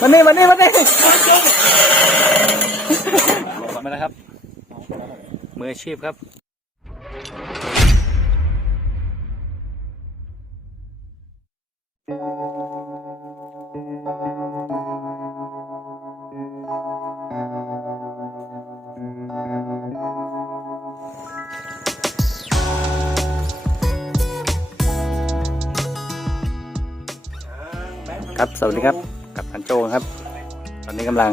มานี่มานี่มานี่มาแล้วครับ มืออาชีพครับครับ สวัสดีครับ กับพันโจครับ ตอนนี้กำลัง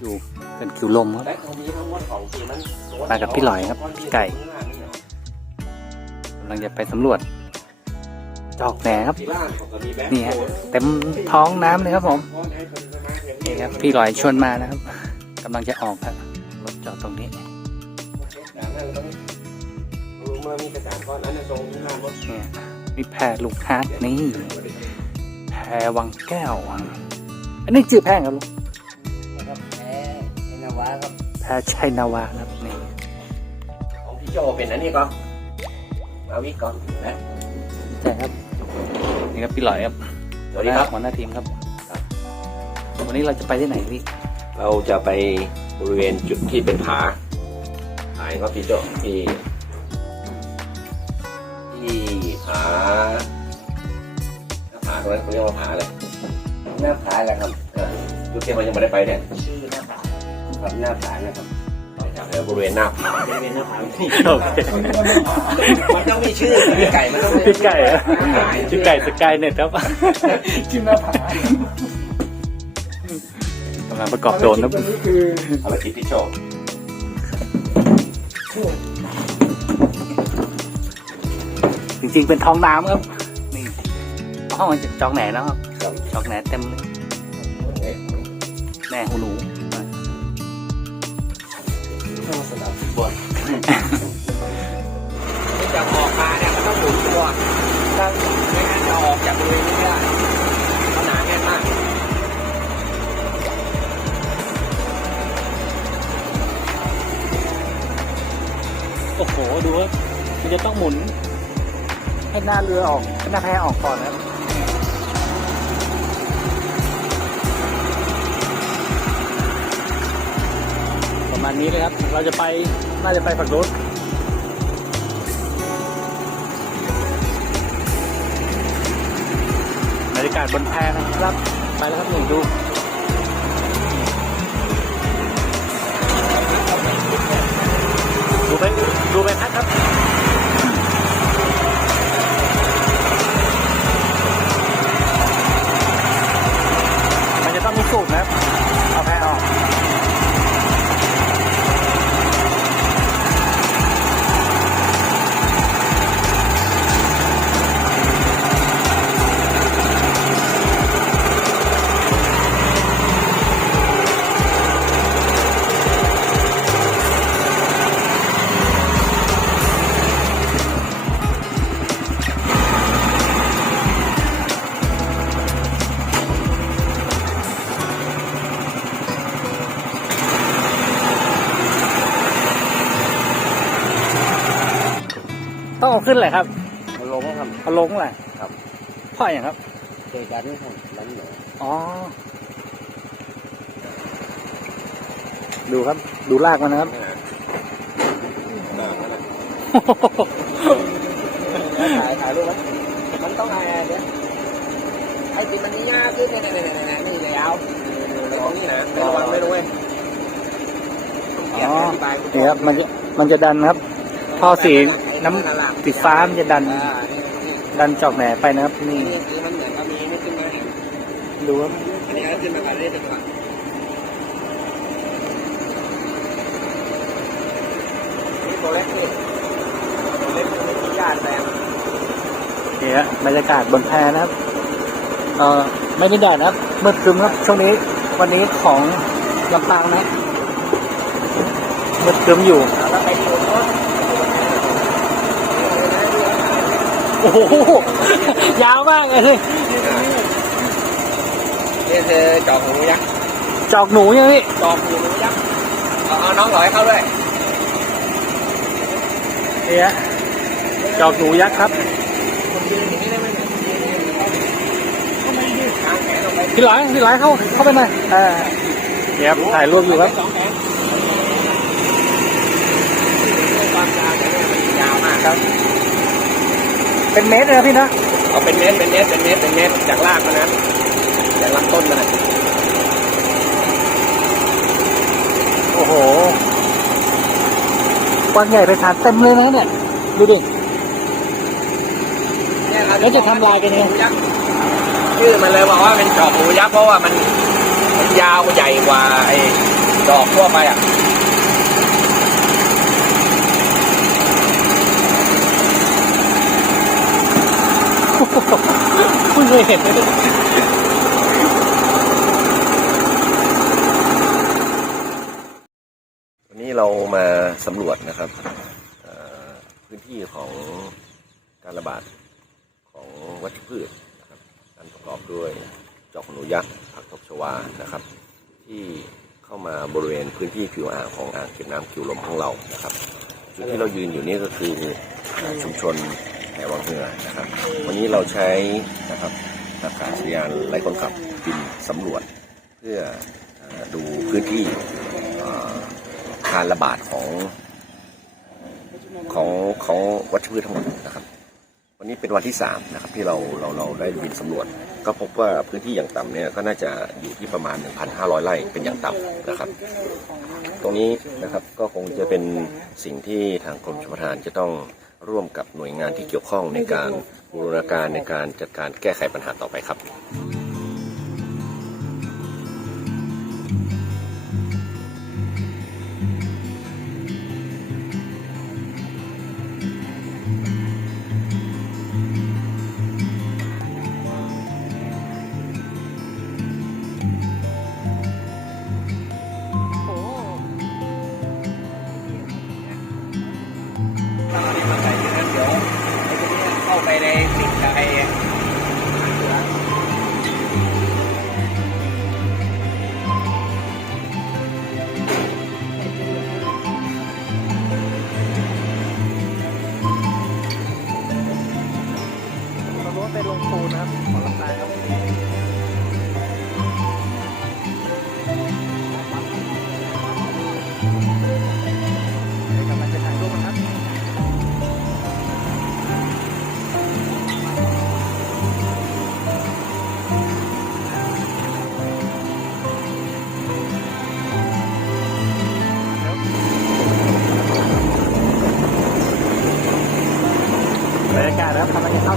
อยู่เป็นคิวลมครับมากับพี่หลอยครับพี่ไก่กำลังจะไปสำรวจจอกแหนครับนี่ฮะเต็มท้องน้ำเลยครับผมนี่ครับพี่หลอยชวนมานะครับกำลังจะออกครับรถจอดตรงนี้เนี่ยมีแพรลูกฮาร์ดนี่ พรวังแก้ว อันนี้ชื่อแพร่ครับลุงนะครับแพ้ไอ้นาวาครับแพรชัยนาวาครับนี่ของพี่โจเป็นอันนี้ก่อนมาวิกก่อนนะใช่ครับนี่ครับพี่หลอยครับสวัสดีครับหัวหน้าทีมครับ วันนี้เราจะไปที่ไหนพี่เราจะไปบริเวณจุดที่เป็นผาผาเองครับพี่โจที่ที่ผาหน้าผาต รงนั้นเขาเรียกว่าผาอะไรหน้าผาอะไรครับเออจุดที่มันยังไม่ได้ไปเนี่ยชื่อหน้าผาครับหน้าผานะครับแถวบริเวณหน้าผาบริเวณหน้าผาโอเคมันต้องมีชื่อพี่ไก่มันต้องมีพี่ไก่อะพี่ไก่สกายเน็ตครับกินหน้าผากำลังประกอบโดรนครับวันนี้คือภารกิจพี่โจจริงๆเป็นท้องน้ำครับนี่ ห้องมันจะจอกแหนนะครับจอกแหนเต็มเลยแหน่หูหนูสนามฟุตบอลที่จะออกมาเนี่ยมันต้องหมุนตัวถ้าไม่งั้นจะออกจากบริเวณนี้ไม่ได้มันหนาแน่นมากโอ้โห ดูครับมันจะต้องหมุนให้หน้าเรือออกให้หน้าแพออกก่อนนะ มาณนี้เลยครับ เราจะไปน่าจะไปฝั่งโน้นบรรยากาศบนแพนะครับ ไปแล้วครับหนึ่งดู ขึ้นเลยครับมันลงครับเอาลงเลยครับพ่ออย่างครับเจอกันครับนั่นเหรออ๋อ ดูครับ ดูลากมันนะครับ ถ่ายถ่ายรูปมั้ยมันต้องอะไรเดี๋ยวไอ้ติดมันนี่ยากขึ้นเนี่ยเนี่ยเนี่ยเนี่ยนี่เลยเอาตรงนี้นะระวังไม่รู้เว้ยอ๋อนี่ครับมันจะมันจะดันครับ ท่อสี น้ำสีฟ้ามันจะดันอ่านี่นี่ดันจอกแหนไปนะครับ นี่นี่คือมันเหมือนกับมีไม่ขึ้นมาดูครับอันนี้ก็ขึ้นมาก่อนเรื่อยๆก่อนนี่ตัวเล็กนี่ตัวเล็กมันมีญาติแซมนี่ฮะบรรยากาศบนแพนะครับ เอ่อไม่ได้แดดนะครับมืดครึ้มครับช่วงนี้ วันนี้ของลำปางนะมืดครึ้มอยู่แล้วไปดูโน้น โอ้โห ยาวมากเลยนี่คือจอกหูยักษ์จอกหนูยังพี่จอกหูยักษ์เอาเอาน้องหลอยเข้าด้วยนี่ฮะจอกหนูยักษ์ครับคนยืนอย่างนี้ได้ไหมเนี่ยยืนอย่างนี้เขาไม่ยืดทางแขนออกไปพี่หลายพี่หลายเข้าเข้าไปหน่อยอ่าเดี๋ยวถ่ายรูปอยู่ครับสองแขนความยาวเนี่ยมันยาวมากครับ เป็นเมตรเลยนะพี่นะเอาเป็นเมตรเป็นเมตรเป็นเมตรเป็นเมตรจากรากมันนะจากลำต้นมันนะโอ้โหกวางใหญ่ไปฐานเต็มเลยนะเนี่ยดูดิเนี่ยครับแล้วจะทำลายกันยังไงชื่อมันเลยบอกว่าเป็นจอบหูยักษ์เพราะว่ามันมันยาวใหญ่กว่าไอ้ดอกทั่วไปอะ เพิ่งเคยเห็นวันนี้เรามาสำรวจนะครับพื้นที่ของการระบาดของวัชพืชนะครับการประกอบด้วยจอกหนูยักษ์ผักตบชวานะครับ ที่เข้ามาบริเวณพื้นที่ผิวอ่างของอ่างเก็บน้ำคิวลมของเรานะครับจุดที่เรายืนอยู่นี่ก็คือชุมชน แหวังเหือนะครับ วันนี้เราใช้นะครับอากาศยานไร้คนขับบินสำรวจ เพื่อดูพื้นที่การระบาดของของของวัชพืชทั้งหมดนะครับ วันนี้เป็นวันที่สามนะครับที่เราเราเราได้บินสำรวจ ก็พบว่าพื้นที่อย่างต่ำเนี่ยก็น่าจะอยู่ที่ประมาณ 1,500 ไร่เป็นอย่างต่ำนะครับ ตรงนี้นะครับก็คงจะเป็นสิ่งที่ทางกรมชลประทานจะต้อง ร่วมกับหน่วยงานที่เกี่ยวข้องในการบูรณาการในการจัดการแก้ไขปัญหาต่อไปครับ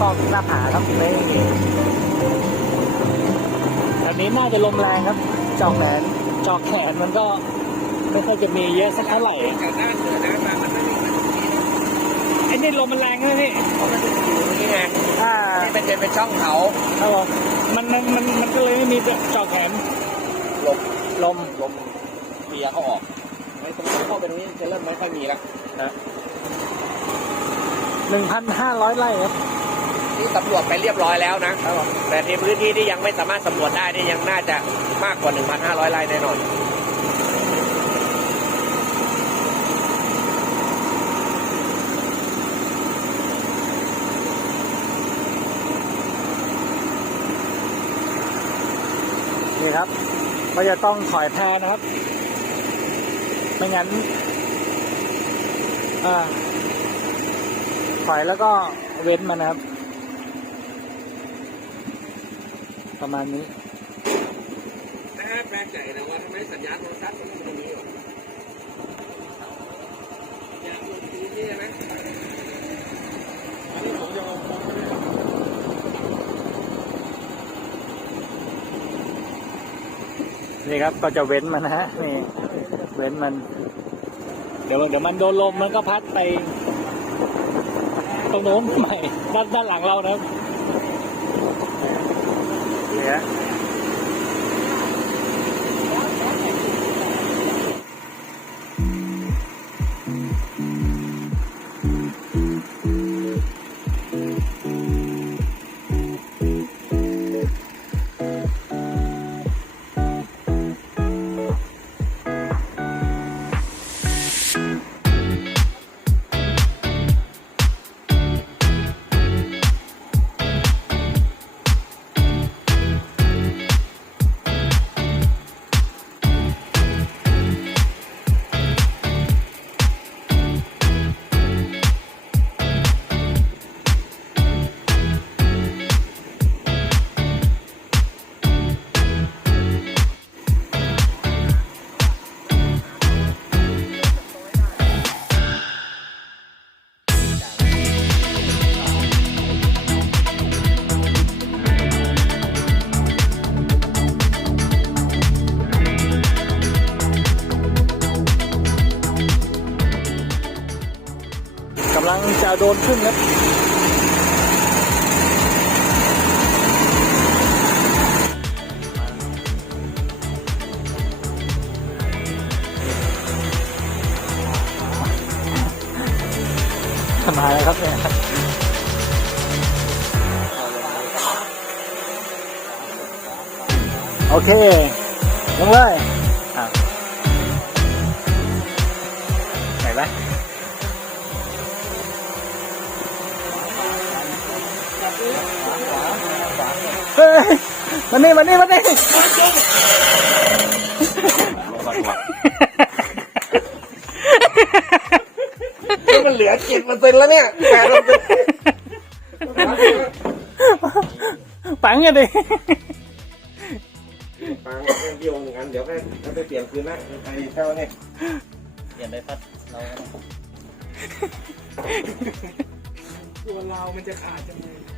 กำลังจะเข้าซอกหน้าผาครับนี่แบบนี้น่าจะลมแรงครับ จอกแขนจอกแขนมันก็ไม่ค่อยจะมีเยอะสักเท่าไหร่จากด้านเหนือนะมามันไม่มีมันตรงนี้นะไอ้นี่ลมมันแรงนะพี่เพราะมันอยู่ตรงนี้ไงอ่านี่เป็นเป็นช่องเขาครับผมมันมันมันมันก็เลยไม่มีจอกแขนลมลมลมเบียร์เขาออกไอ้ตรงนี้เข้าไปตรงนี้จะเริ่มไม่ค่อยมีแล้วหนึ่งพันห้าร้อยไร่ครับ ที่สำรวจไปเรียบร้อยแล้วนะแต่ในพื้นที่ที่ยังไม่สามารถสำรวจได้นี่ยังน่าจะมากกว่า 1,500ไร่แน่นอน นี่ครับก็จะต้องถอยแพนะครับ ไม่งั้นอ่าถอยแล้วก็เว้นมันนะครับ ประมาณนี้นะฮะแปลกใจนะว่าทำไมสัญญาณโทรศัพท์มันอยู่ตรงนี้วะยางลงพื้นที่ใช่ไหมอันนี้ผมยังเอาผมไม่ได้นี่ครับก็จะเว้นมันนะฮะนี่เว้นมัน เดี๋ยวเดี๋ยวมันโดนลมมันก็พัดไป ตรงโน้นใหม่ด้านด้านหลังเรานะครับ yeah. นี่ฮะโดนขึ้นครับมาแล้วครับเนี่ยโอเคลงเลยอะไหนไห ฮ้ยมานี่มานี่มานี่มันเหลือเจ็ดเปอร์เซ็นต์แล้วเนี่ยแปดเปอร์เซ็นต์ปังกันดิปังเดี่ยวงั้นเดี๋ยวไปไปเปลี่ยนคืนนะไอ้เจ้าเนี่ยเปลี่ยนไปพัดเราตัวเรามันจะขาดจังเลย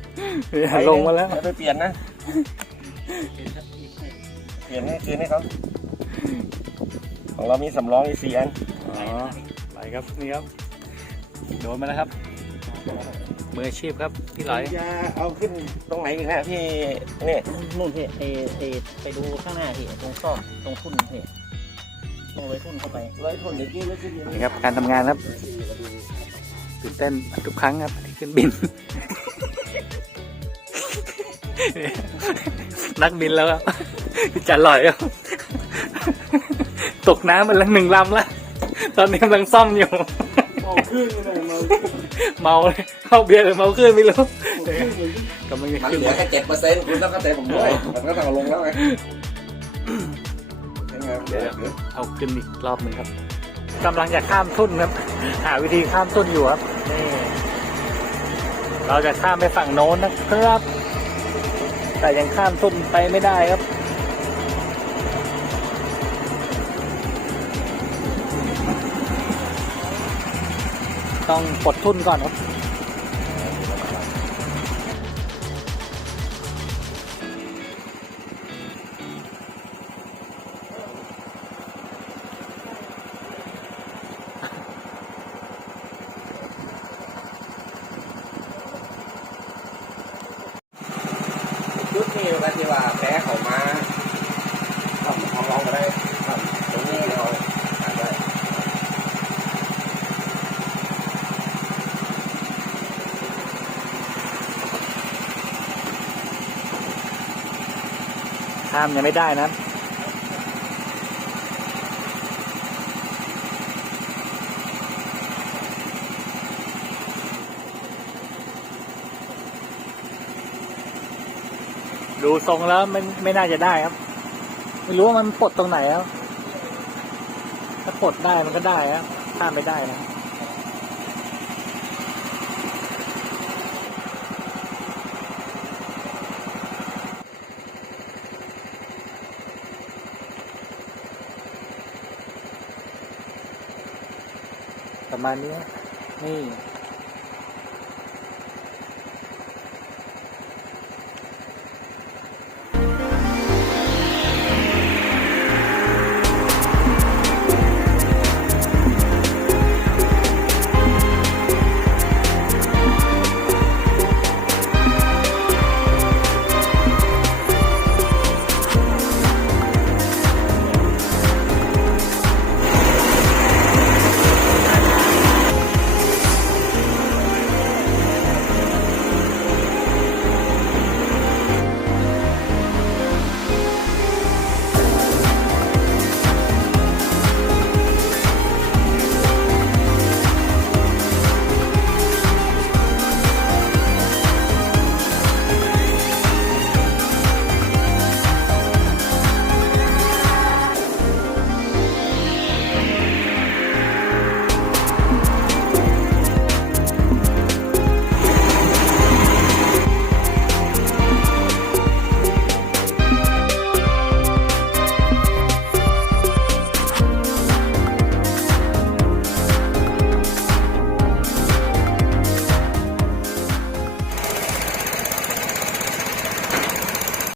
ลงมาแล้วเดี๋ยวไปเปลี่ยนนะ เปลี่ยนให้คืนให้เขาของเรามีสำรองอีกสี่อันอ๋อไปครับนี่ครับ โดนมาแล้วครับ มืออาชีพครับพี่หลอยจะเอาขึ้นตรงไหนอีกนะพี่นี่นู่นพี่เอเอไปดูข้างหน้าพี่ตรงซอกตรงทุ่นพี่ตรงเลยทุ่นเข้าไปร้อยคนเดี๋ยวกี้แล้วขึ้นนี่ครับการทำงานครับตื่นเต้นทุกครั้งครับที่ขึ้นบิน นักบินแล้วครับพี่จันลอยครับตกน้ำไปแล้วหนึ่งลำแล้วตอนนี้กำลังซ่อมอยู่มองขึ้นเลยมาเมาเลยเข้าเบียร์หรือเมาขึ้นไม่รู้กำลังจะมันขึ้นเหลือแค่เจ็ดเปอร์เซ็นต์คุณต้องเข้าใจผมด้วยมันก็ต้องเอาลงแล้วไงใช่ไงเดี๋ยวเดี๋ยวเอาขึ้นอีกรอบหนึ่งครับกำลังจะข้ามทุ่นครับ หาวิธีข้ามทุ่นอยู่ครับนี่เราจะข้ามไปฝั่งโน้นนะครับ แต่ยังข้ามทุ่นไปไม่ได้ครับ ต้องปลดทุ่นก่อนครับ มีก็ที่ว่าแพ้เขามาทำของร้องก็ได้ทำตรงนี้เราทำได้ข้ามยังไม่ได้นะ ดูทรงแล้วไม่ไม่น่าจะได้ครับ ไม่รู้ว่ามันปลดตรงไหนครับถ้าปลดได้มันก็ได้ครับข้ามไม่ได้นะประมาณนี้นี่